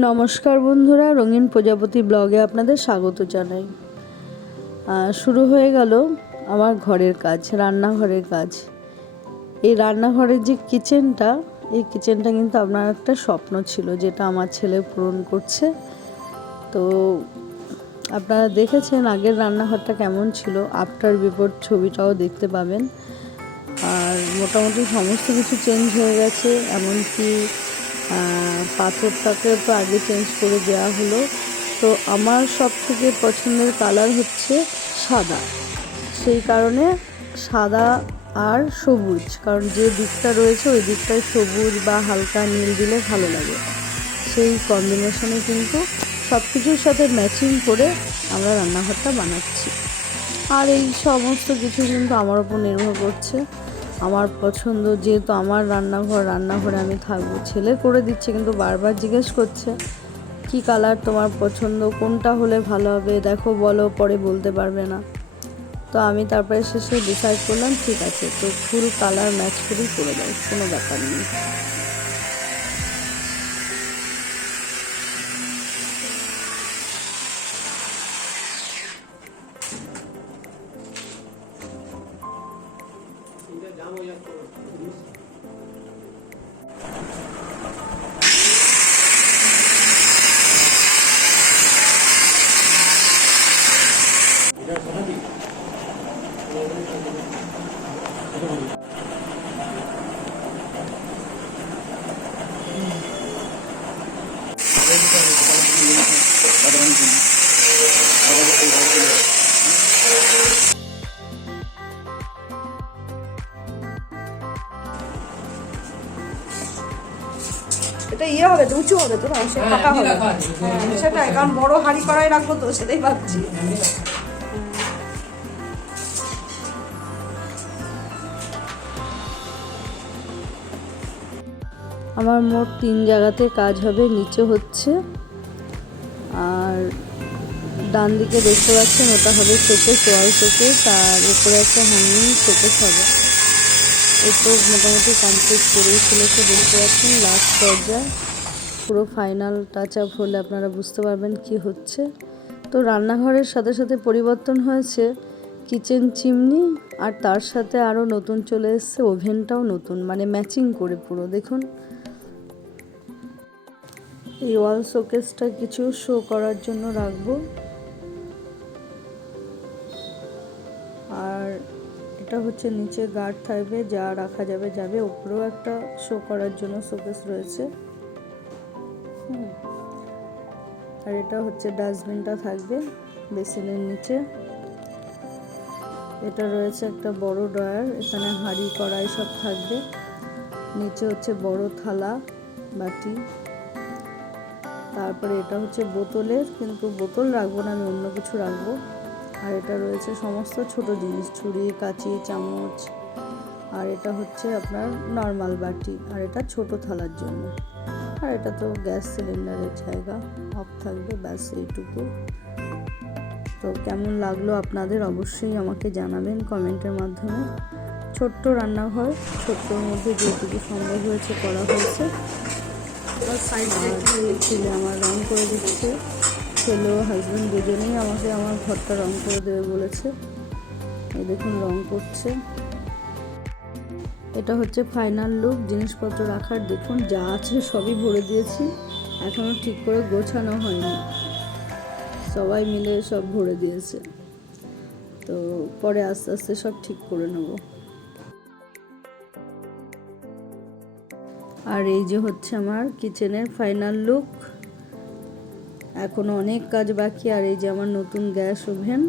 নমস্কার বন্ধুরা, রঙিন প্রজাপতি ব্লগে আপনাদের স্বাগত জানাই। শুরু হয়ে গেল আমার ঘরের কাজ, রান্নাঘরের কাজ। এই রান্নাঘরের যে কিচেনটা, এই কিচেনটা কিন্তু আপনার একটা স্বপ্ন ছিল, যেটা আমার ছেলে পূরণ করছে। তো আপনারা দেখেছেন আগের রান্নাঘরটা কেমন ছিল, আফটার বিফোর ছবিটাও দেখতে পাবেন। আর মোটামুটি সমস্ত কিছু চেঞ্জ হয়ে গেছে, এমনকি পাথরটাকেও তো আগে চেঞ্জ করে দেওয়া হলো। তো আমার সব থেকে পছন্দের কালার হচ্ছে সাদা, সেই কারণে সাদা আর সবুজ, কারণ যে দিকটা রয়েছে ওই দিকটায় সবুজ বা হালকা নীল দিলে ভালো লাগে। সেই কম্বিনেশনে কিন্তু সব কিছুর সাথে ম্যাচিং করে আমরা রান্নাঘরটা বানাচ্ছি। আর এই সমস্ত কিছু কিন্তু আমার ওপর নির্ভর করছে, আমার পছন্দ। যেহেতু আমার রান্নাঘরে আমি থাকবো, ছেলে করে দিচ্ছে কিন্তু বারবার জিজ্ঞেস করছে কি কালার তোমার পছন্দ, কোনটা হলে ভালো হবে, দেখো বলো, পরে বলতে পারবে না। তো আমি তারপরে শেষে ডিসাইড করলাম ঠিক আছে, তো ফুল কালার ম্যাচ করেই করে দেয়, কোনো ব্যাপার নেই। এটা ইয়ে হবে তো, উঁচু হবে তো, না সে পাকা হবে। সেটাই, কারণ বড় হাঁড়ি কড়াই রাখবো তো, সেটাই ভাবছি। আমার মোট 3 জায়গাতে কাজ হবে, নিচে হচ্ছে, আর ডান দিকে দেখতে পাচ্ছেন ওটা হবে শোকেস, ওয়াল শোকেস, আর উপরে একটা হ্যাঙ্গিং শোকেস হবে। এই তো মোটামুটি কমপ্লিট করেই ফেলেছে, দেখতে পাচ্ছেন লাস্ট পর্যায়ে। পুরো ফাইনাল টাচ আপ হলে আপনারা বুঝতে পারবেন কি হচ্ছে। তো রান্নাঘরের সাথে সাথে পরিবর্তন হয়েছে কিচেন চিমনি, আর তার সাথে আরও নতুন চলে এসছে ওভেনটাও নতুন, মানে ম্যাচিং করে পুরো। দেখুন এই ওয়াল শোকেসটা কিছু শো করার জন্য রাখবো, আর এটা হচ্ছে নিচে গার্ড থাকবে, যা রাখা যাবে। উপরেও একটা শো করার জন্য শোকেস রয়েছে। আর এটা হচ্ছে ডাস্টবিনটা থাকবে বেসিনের নিচে। এটা রয়েছে একটা বড় ড্রয়ার, এখানে হাঁড়ি কড়াই সব থাকবে। নিচে হচ্ছে বড় থালা বাটি। তারপরে এটা হচ্ছে বোতলের, কিন্তু বোতল রাখবো না, আমি অন্য কিছু রাখবো। আর এটা রয়েছে সমস্ত ছোট জিনিস, ছুরি, কাঁচি, চামচ। আর এটা হচ্ছে আপনার নর্মাল বাটি, আর এটা ছোট থালার জন্য। আর এটা তো গ্যাস সিলিন্ডারের জায়গা, অফ থাকবে, ব্যাস এইটুকু। তো কেমন লাগলো আপনাদের অবশ্যই আমাকে জানাবেন কমেন্টের মাধ্যমে। ছোট্ট রান্নাঘর, ছোট্টর মধ্যে যেটুকু সম্ভব হয়েছে করা হয়েছে। ছেলে আমার রং করে দিচ্ছে, ছেলে ও হাজব্যান্ড দুজনেই আমাকে আমার ঘরটা রং করে দেবে বলেছে। এই দেখুন রং করছে। এটা হচ্ছে ফাইনাল লুক। জিনিসপত্র রাখার দেখুন যা আছে সবই ভরে দিয়েছি, এখনও ঠিক করে গোছানো হয়নি, সবাই মিলে সব ভরে দিয়েছে। তো পরে আস্তে আস্তে সব ঠিক করে নেব। আর এই যে হচ্ছে আমার কিচেনের ফাইনাল লুক, এখনও অনেক কাজ বাকি। আর এই যে আমার নতুন গ্যাস ওভেন।